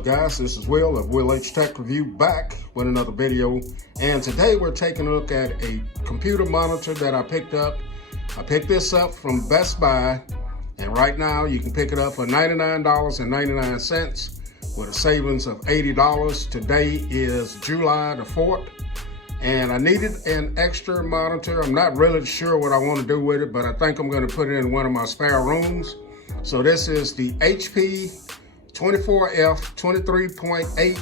up, guys? This is Will of Will H Tech Review, back with another video. And today we're taking a look at a computer monitor that I picked up. I picked this up from Best Buy, and right now you can pick it up for $99.99 with a savings of $80. Today is July the 4th, and I needed an extra monitor. I'm not really sure what I want to do with it, but I think I'm going to put it in one of my spare rooms. So this is the HP 24F 23.8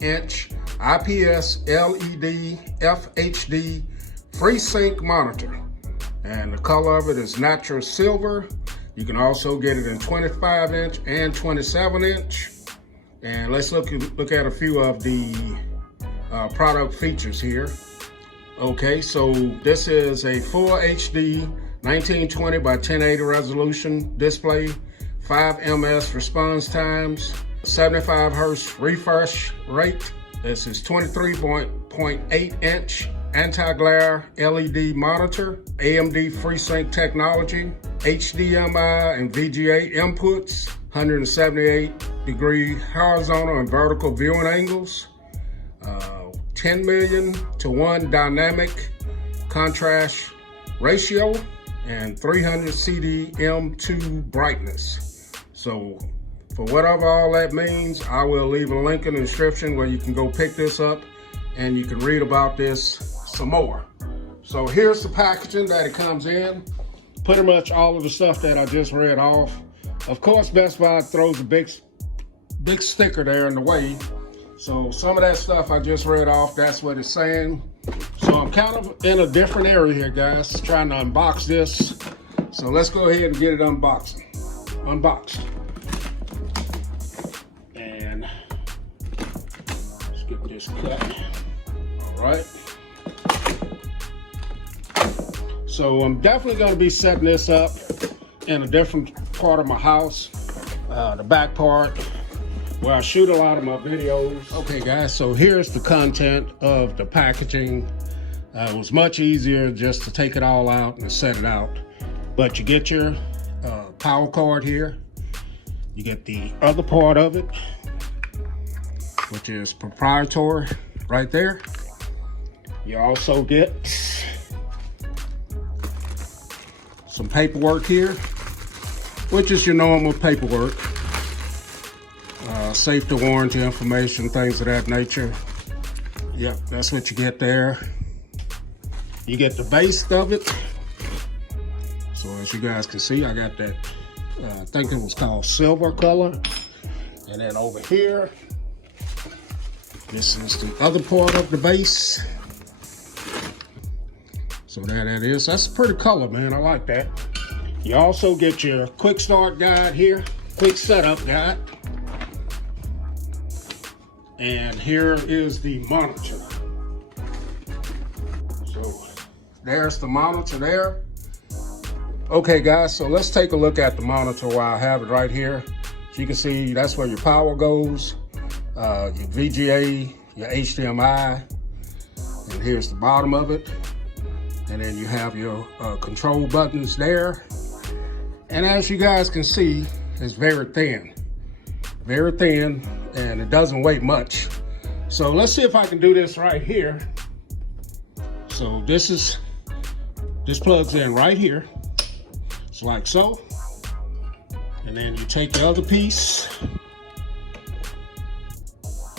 inch IPS LED FHD FreeSync monitor, and the color of it is natural silver. You can also get it in 25 inch and 27 inch. And let's look at a few of the product features here. Okay, so this is a full HD 1920 by 1080 resolution display, 5 ms response times, 75 hertz refresh rate. This is 23.8 inch anti-glare LED monitor, AMD FreeSync technology, HDMI and VGA inputs, 178-degree horizontal and vertical viewing angles, 10 million to 1 dynamic contrast ratio, and 300 CDM2 brightness. So for whatever all that means, I will leave a link in the description where you can go pick this up and you can read about this some more. So here's the packaging that it comes in. Pretty much all of the stuff that I just read off. Of course, Best Buy throws a big sticker there in the way. So some of that stuff I just read off, that's what it's saying. So I'm kind of in a different area here, guys, trying to unbox this. So let's go ahead and get it unboxed. And let's get this cut. All right. So I'm definitely going to be setting this up in a different part of my house, the back part, where I shoot a lot of my videos. Okay, guys, so here's the content of the packaging. It was much easier just to take it all out and set it out. But you get your power cord here. You get the other part of it, which is proprietary right there. You also get some paperwork here, which is your normal paperwork. Safety warranty information, things of that nature. Yep, that's what you get there. You get the base of it. So as you guys can see, I got that, I think it was called silver color. And then over here, this is the other part of the base. So there that is. That's a pretty color, man. I like that. You also get your quick start guide here, quick setup guide. And here is the monitor. So there's the monitor there. Okay, guys, so let's take a look at the monitor while I have it right here. So you can see that's where your power goes, your VGA, your HDMI, and here's the bottom of it. And then you have your control buttons there. And as you guys can see, it's very thin, and it doesn't weigh much. So let's see if I can do this right here. So this plugs in right here. It's like so. And then you take the other piece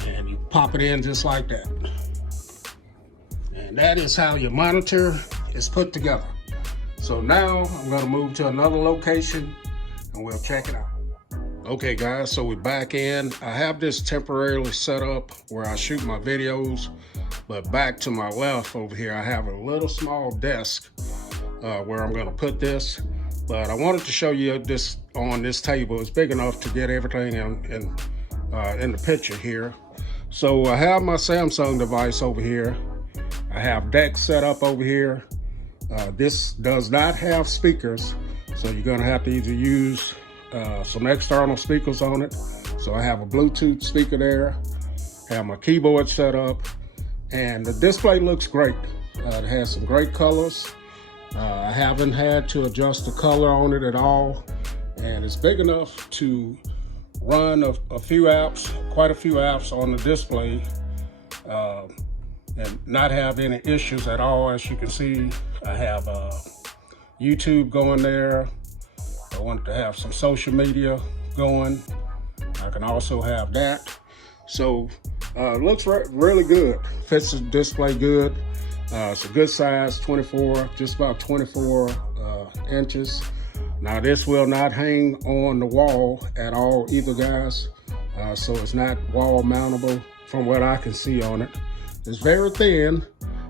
and you pop it in just like that. And that is how your monitor is put together. So now I'm going to move to another location and we'll check it out. Okay, guys, so we're back in. I have this temporarily set up where I shoot my videos, but back to my left over here, I have a little small desk where I'm going to put this. But I wanted to show you this on this table. It's big enough to get everything in the picture here. So I have my Samsung device over here. I have decks set up over here. This does not have speakers, so you're going to have to either use some external speakers on it. So I have a Bluetooth speaker there, have my keyboard set up, and the display looks great. It has some great colors. I haven't had to adjust the color on it at all, and it's big enough to run a few apps, quite a few apps on the display, and not have any issues at all. As you can see, I have YouTube going there. I wanted to have some social media going. I can also have that. So it looks really good. Fits the display good. It's a good size, 24, just about 24 inches. Now this will not hang on the wall at all either, guys. So it's not wall mountable from what I can see on it. It's very thin,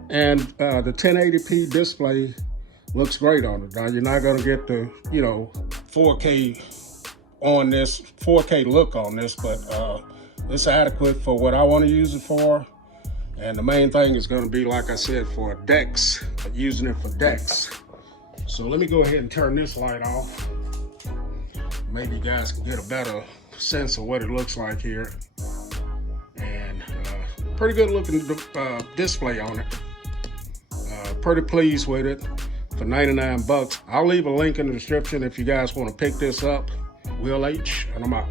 and the 1080p display looks great on it. Now you're not gonna get the 4K on this, 4K look on this, but it's adequate for what I want to use it for. And the main thing is going to be, like I said, for decks, using it for decks. So let me go ahead and turn this light off. Maybe you guys can get a better sense of what it looks like here. And pretty good looking display on it. Pretty pleased with it for 99 bucks. I'll leave a link in the description if you guys want to pick this up. Will H, and I'm out.